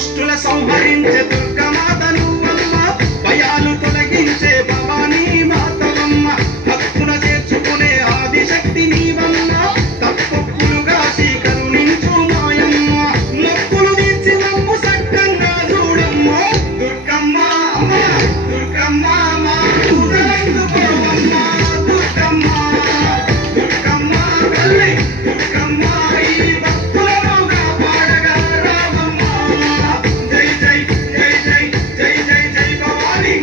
దుష్టుల సంహరించే దుర్గమాత నువ్వమ్మ, భయాలు తొలగించే భవానీ మాతవమ్మ, భక్తుల చేర్చుకునే ఆదిశక్తి నీవమ్మ, తప్పొప్పులుగా కరుణించు మాయమ్మ, మొక్కులు తీర్చి నమ్ము సక్కంగా చూడమ్మ దుర్గమ్మ. దుర్గమ్మ మా పూజలందుకోవమ్మ దుర్గమ్మ. దుర్గమ్మ తల్లి దుర్గమ్మ ఈ భక్తులను కాపాడగా రావమ్మ. జై జై జై జై జై జై జై భవాని.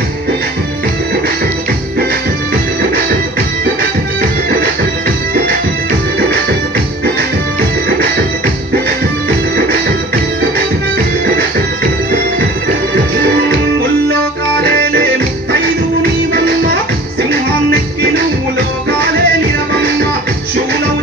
ముల్లోకాలేలే ముత్తైదు నీవమ్మ, సింహాన్నెక్కి నువ్వు లోకాలే నిలవమ్మ, శూలం